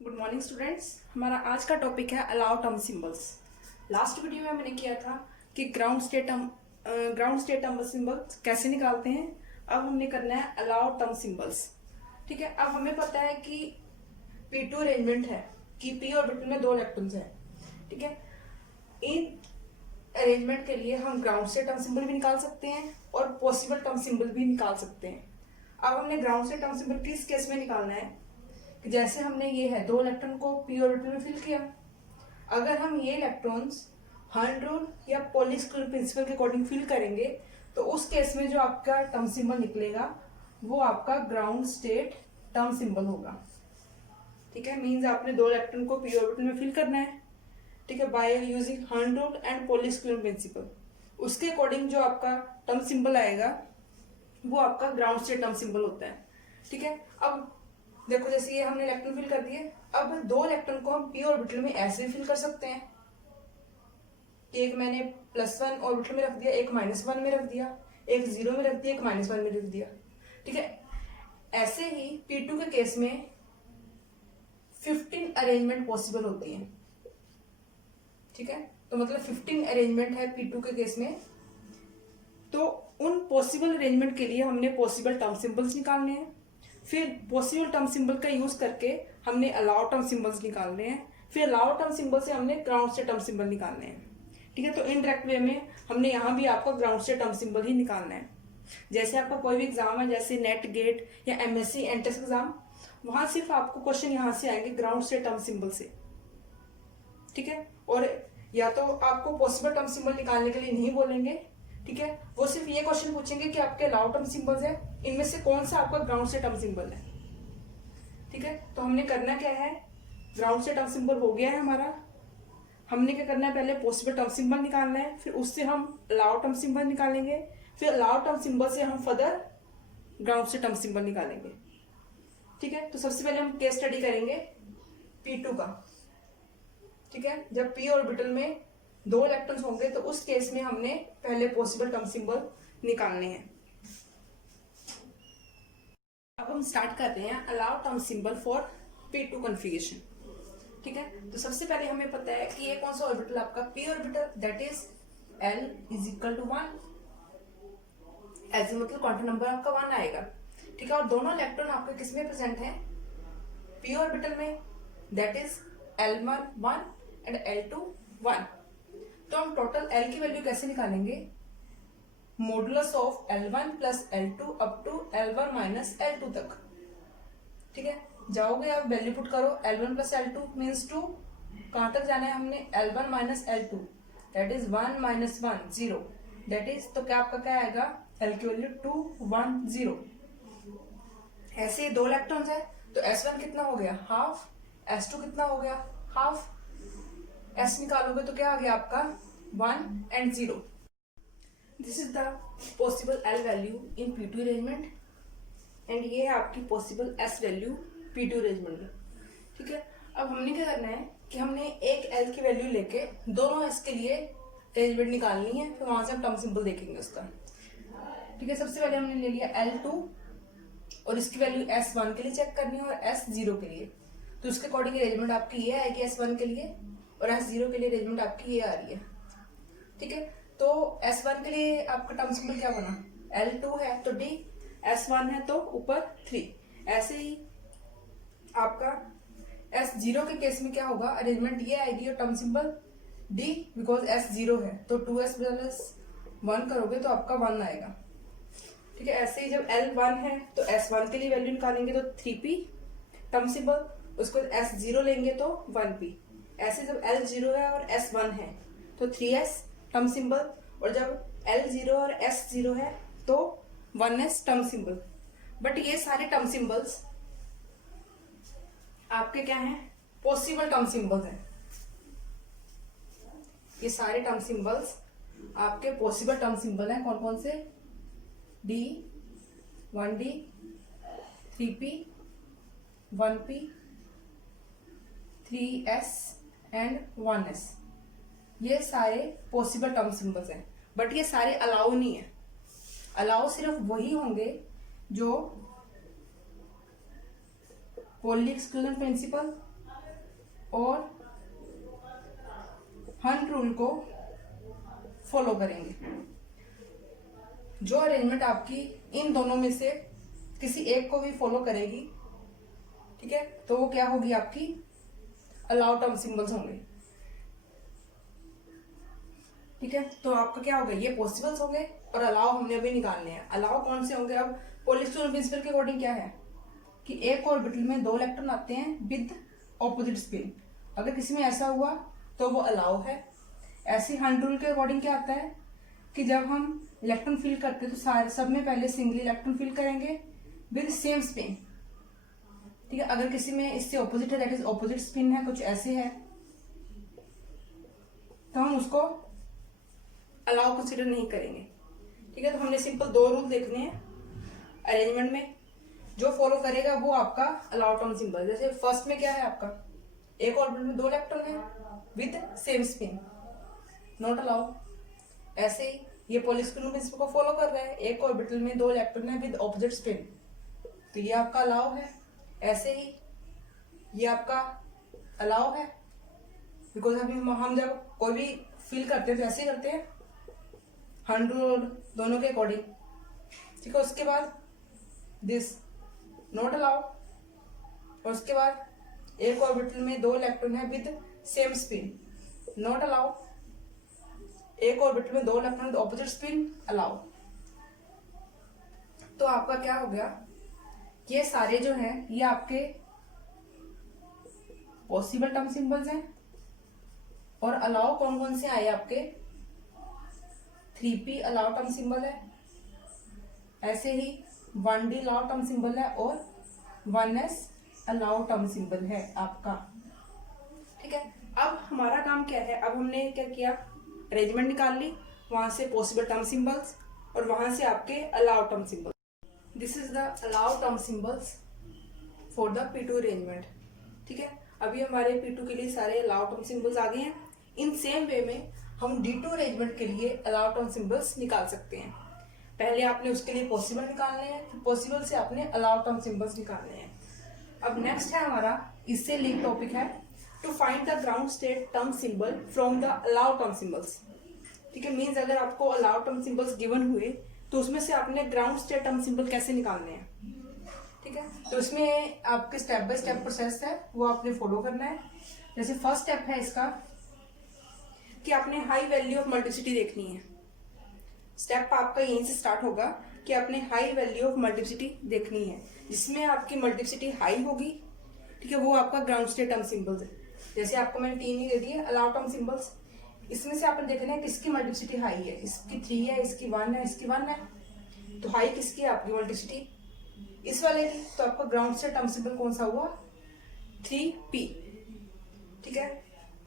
Good morning students. हमारा आज का टॉपिक है allow term symbols. Last video में मैंने किया था कि ग्राउंड स्टेट टर्म सिंबल कैसे निकालते हैं। अब हमने करना है अलाउ टर्म सिंबल्स। ठीक है, अब हमें पता है कि P2 अरेंजमेंट है कि P ऑर्बिटल में 2 इलेक्ट्रॉन्स हैं। ठीक है, इन अरेंजमेंट के लिए हम ग्राउंड स्टेट टर्म सिंबल भी निकाल सकते हैं और पॉसिबल टर्म सिंबल भी निकाल सकते हैं। अब हमने ग्राउंड स्टेट टर्म सिंबल किस केस में निकालना है कि जैसे हमने ये है 2 इलेक्ट्रॉन को p ऑर्बिटल में फिल किया। अगर हम ये इलेक्ट्रॉन्स हर्न रूल या पॉली स्क्यूअर प्रिंसिपल के अकॉर्डिंग फिल करेंगे तो उस केस में जो आपका टर्म सिंबल निकलेगा वो आपका ग्राउंड स्टेट टर्म सिंबल होगा। ठीक है, मींस आपने 2 इलेक्ट्रॉन को p ऑर्बिटल में फिल करना है। ठीक है, बाय यूजिंग हर्न rule and Pauli square principle. उसके अकॉर्डिंग जो आपका टर्म सिंबल आएगा वो आपका ग्राउंड स्टेट टर्म सिंबल होता है। ठीक है, अब देखो जैसे ये हमने इलेक्ट्रॉन फिल कर दिए। अब 2 इलेक्ट्रॉन को हम p ऑर्बिटल में ऐसे भी फिल कर सकते हैं कि एक मैंने +1 ऑर्बिटल में रख दिया, एक -1 में रख दिया, एक 0 में रख दिया, एक -1 में रख दिया। ठीक है, ऐसे ही P2 के केस में 15 अरेंजमेंट पॉसिबल होती हैं। ठीक है, तो मतलब 15 अरेंजमेंट है P2 के केस में। तो उन पॉसिबल अरेंजमेंट के लिए हमने पॉसिबल टर्म सिंबल्स निकालने हैं। फिर पॉसिबल टर्म सिंबल का यूज करके हमने अलाउ टर्म सिंबल्स निकालने हैं। फिर अलाउ टर्म सिंबल से हमने ग्राउंड स्टेट टर्म सिंबल निकालने हैं। ठीक है, तो इनडायरेक्ट वे में हमने यहाँ भी आपका ग्राउंड स्टेट टर्म सिंबल ही निकालना है। जैसे आपका कोई भी एग्जाम है, जैसे नेट गेट या MSc एंट्रेंस एग्जाम, वहां सिर्फ आपको क्वेश्चन यहाँ से आएंगे ग्राउंड स्टेट टर्म सिंबल से। ठीक है, और या तो आपको पॉसिबल टर्म सिंबल निकालने के लिए नहीं बोलेंगे। ठीक है, वो सिर्फ ये क्वेश्चन पूछेंगे कि आपके अलाउ टर्म सिंबल्स है, इनमें से कौन सा आपका ग्राउंड से टर्म सिंबल है। ठीक है, तो हमने करना क्या है, ग्राउंड से टर्म सिंबल हो गया है हमारा। हमने क्या करना है, पहले पॉसिबल टर्म सिंबल निकालना है, फिर उससे हम अलाउ टर्म सिंबल निकालेंगे, फिर अलाउ टर्म सिंबल से हम फर्दर ग्राउंड से टर्म सिंबल निकालेंगे। ठीक है, तो सबसे पहले हम केस स्टडी करेंगे P2 का। ठीक है, जब p ऑर्बिटल में 2 इलेक्ट्रॉन्स होंगे तो उस केस में हमने पहले पॉसिबल टर्म सिंबल निकालने हैं। अब हम स्टार्ट करते हैं allow term symbol for P2 configuration. ठीक है, तो सबसे पहले हमें पता है कि ये कौन सा ऑर्बिटल आपका p orbital, that is L = 1। ऐसे मतलब क्वांटम नंबर आपका 1 आएगा। ठीक है, और दोनों इलेक्ट्रॉन आपके किस में प्रेजेंट है, p ऑर्बिटल में, that is L1 1 and L2 1। तो हम टोटल L की वैल्यू कैसे निकालेंगे, modulus of L1 + L2 up to L1 - L2 तक। ठीक है, जाओगे आप वैल्यू पुट करो, L1 + L2 मीन्स 2। कहां तक जाना है हमने, L1 - L2, that is 1 - 1 0, that is, तो क्या आपका क्या आएगा, L की वैल्यू 2 1 0। ऐसे ही 2 इलेक्ट्रॉन्स है तो S1 कितना हो गया, हाफ, S2 कितना हो गया, हाफ। S निकालोगे तो क्या आ गया आपका 1 and 0। This is the possible L value in P2 arrangement and ये है आपकी possible S value P2 arrangement में। ठीक है, अब हमने क्या करना है कि हमने एक L की वैल्यू लेके दोनों S के लिए अरेंजमेंट निकालनी है, फिर वहां से हम टर्म सिंबल देखेंगे उसका। ठीक है, सबसे पहले हमने ले लिया L2 और इसकी वैल्यू S1 के लिए चेक करनी है और S0 के लिए। तो उसके अकॉर्डिंग अरेंजमेंट आपकी ये आएगी S1 के लिए और S0 के लिए अरेंजमेंट आपकी ये आ रही है। ठीक है, तो S1 के लिए आपका टर्म सिंबल क्या बना, L2 है तो D, S1 है तो ऊपर 3। ऐसे ही आपका S0 के केस में क्या होगा, अरेंजमेंट ये आएगी और term symbol D, because S0 है तो 2S + 1 करोगे तो आपका 1 आएगा। ठीक है, ऐसे ही जब L1 है तो S1 के लिए वैल्यू निकालेंगे तो 3P टर्म सिंबल, उसको S0 लेंगे तो 1P। ऐसे जब L0 है और S1 है तो 3S टर्म सिंबल, और जब L0 और S0 है तो 1S टर्म सिंबल। बट ये सारे टर्म सिंबल्स आपके क्या हैं, पॉसिबल टर्म सिंबल्स हैं। ये सारे टर्म सिंबल्स आपके पॉसिबल टर्म सिंबल हैं। कौन कौन से, D 1D 3P 1P 3S and 1S, ये सारे पॉसिबल टर्म सिंबल्स हैं। बट ये सारे अलाउ नहीं है। अलाउ सिर्फ वही होंगे जो पॉली एक्सक्लूजन प्रिंसिपल और हंट रूल को फॉलो करेंगे। जो अरेंजमेंट आपकी इन दोनों में से किसी एक को भी फॉलो करेगी, ठीक है, तो वो क्या होगी, आपकी अलाउ टर्म सिंबल्स होंगे। ठीक है, तो आपका क्या होगा, ये पॉसिबल्स होंगे और अलाउ हमने अभी निकालने हैं। अलाउ कौन से होंगे, अब पॉलीस्टोन प्रिंसिपल के अकॉर्डिंग क्या है कि एक ऑर्बिटल में 2 इलेक्ट्रॉन आते हैं विद ऑपोजिट स्पिन। अगर किसी में ऐसा हुआ तो वो अलाउ है। ऐसे हंट रूल के अकॉर्डिंग क्या आता है कि जब हम इलेक्ट्रॉन फिल करते हैं तो सारे सब में पहले सिंगल इलेक्ट्रॉन फिल करेंगे विद सेम स्पिन। ठीक है, अगर किसी में इससे ऑपोजिट है, दैट इज ऑपोजिट स्पिन है, कुछ ऐसे है, तो हम उसको अलाउ कंसिडर नहीं करेंगे। ठीक है, तो हमने सिंपल 2 रूल देखने हैं अरेंजमेंट में। जो फॉलो करेगा वो आपका अलाउ टर्म सिंबल। जैसे फर्स्ट में क्या है आपका, एक ऑर्बिटल में 2 इलेक्ट्रॉन है with same spin, not allow. ऐसे ही ये पॉलीस्क्रीन प्रिंसिपल को फॉलो कर रहा है, एक ऑर्बिटल में 2 इलेक्ट्रॉन है विद ऑपोजिट स्पिन, तो ये आपका अलाउ है। ऐसे ही ये आपका अलाउ है, बिकॉज अभी हम जब कोई भी फिल करते हैं तो ऐसे ही करते हैं, 100 दोनों के अकॉर्डिंग। ठीक है, उसके बाद दिस नॉट अलाउ, और उसके बाद एक ऑर्बिटल में 2 इलेक्ट्रॉन है with same spin, not allow. एक ऑर्बिटल में 2 electron with opposite spin, allow. तो आपका क्या हो गया, ये सारे जो हैं ये आपके पॉसिबल टर्म सिंबल्स हैं। और अलाउ कौन कौन से आए आपके, 3p अलाउ टर्म सिंबल है, ऐसे ही 1d अलाउ टर्म सिंबल है, और 1s अलाउ टर्म सिंबल है आपका। ठीक है, अब हमारा काम क्या है, अब हमने क्या किया, अरेंजमेंट निकाल ली, वहां से पॉसिबल टर्म सिंबल्स और वहां से आपके allow term symbol. This is the allowed term symbols for the P2 arrangement. ठीक है, अभी हमारे P2 के लिए सारे अलाउ टर्म सिंबल्स आ गए हैं। इन सेम वे में हम D2 अरेंजमेंट के लिए अलाउ टर्म सिंबल्स निकाल सकते हैं। पहले आपने उसके लिए पॉसिबल निकालने हैं, फिर पॉसिबल से आपने अलाउ टर्म सिंबल्स निकालने हैं। अब नेक्स्ट है हमारा, इससे लिंक टॉपिक है, to find the ground state term symbol from the allowed term symbols. ठीक है, मीन्स अगर आपको अलाउ टर्म सिंबल्स गिवन हुए तो उसमें से आपने ग्राउंड स्टेट टर्म सिंबल कैसे निकालने हैं। ठीक है, तो इसमें आपके स्टेप बाय स्टेप प्रोसेस है, वो आपने फॉलो करना है। जैसे फर्स्ट स्टेप है इसका कि आपने हाई वैल्यू ऑफ मल्टीप्लिसिटी देखनी है। स्टेप आपका यहीं से स्टार्ट होगा कि आपने हाई वैल्यू ऑफ मल्टीप्लिसिटी देखनी है, जिसमें आपकी मल्टीप्लिसिटी हाई होगी। ठीक है, वो आपका ग्राउंड स्टेट टर्म सिंबल्स है। जैसे आपको मैंने 3 ही दे दिए अलाउ टर्म सिंबल्स, इसमें से आपने देखना है किसकी मल्टीप्लिसिटी हाई है, इसकी 3 है, इसकी 1 है, इसकी 1 है, तो हाई किसकी है आपकी मल्टीप्लिसिटी, इस वाले की। तो आपका ग्राउंड स्टेट टर्म सिंबल कौन सा हुआ, 3p। ठीक है,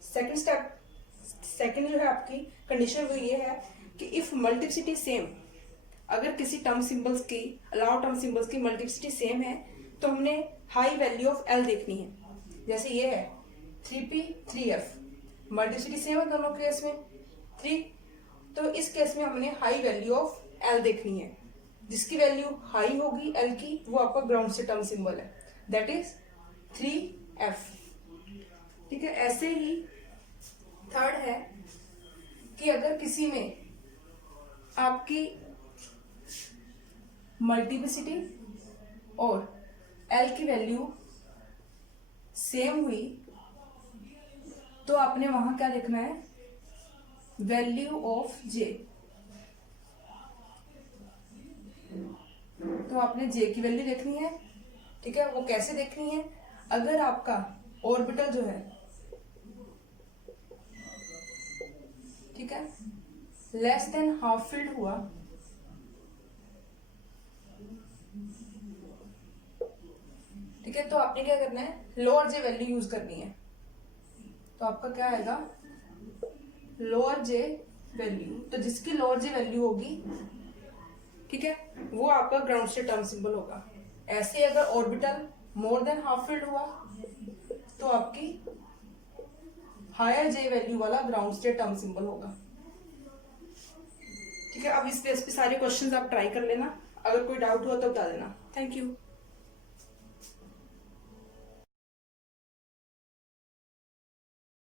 सेकंड स्टेप, सेकंड जो है आपकी कंडीशन वो ये है कि इफ मल्टीप्लिसिटी सेम, अगर किसी टर्म सिंबल्स की, अलाउ टर्म सिंबल्स की मल्टीप्लिसिटी सेम है तो हमने हाई वैल्यू ऑफ l देखनी है। जैसे ये है 3p 3f, मल्टीप्लिसिटी सेम है दोनों केस में 3, तो इस केस में हमने हाई वैल्यू ऑफ l देखनी है। जिसकी वैल्यू हाई होगी l की, वो आपका ग्राउंड स्टेट टर्म सिंबल है, दैट इज 3f। ठीक है, ऐसे ही थर्ड है कि अगर किसी में आपकी मल्टीप्लिसिटी और l की वैल्यू सेम हुई तो आपने वहां क्या देखना है, वैल्यू ऑफ j। तो आपने j की वैल्यू देखनी है। ठीक है, वो कैसे देखनी है, अगर आपका ऑर्बिटल जो है, ठीक है, लेस देन हाफ फिल्ड हुआ, ठीक है, तो आपने क्या करना है, लोअर जे वैल्यू यूज करनी है। तो आपका क्या आएगा, लोअर जे वैल्यू। तो जिसकी लोअर जे वैल्यू होगी, ठीक है, वो आपका ग्राउंड स्टेट टर्म सिंबल होगा। ऐसे अगर orbital more than half filled हुआ तो आपकी हायर जे वैल्यू वाला ग्राउंड स्टेट टर्म सिंबल होगा। ठीक है, अब इस बेस पे सारे क्वेश्चंस आप ट्राई कर लेना, अगर कोई डाउट हुआ तो बता देना। Thank you.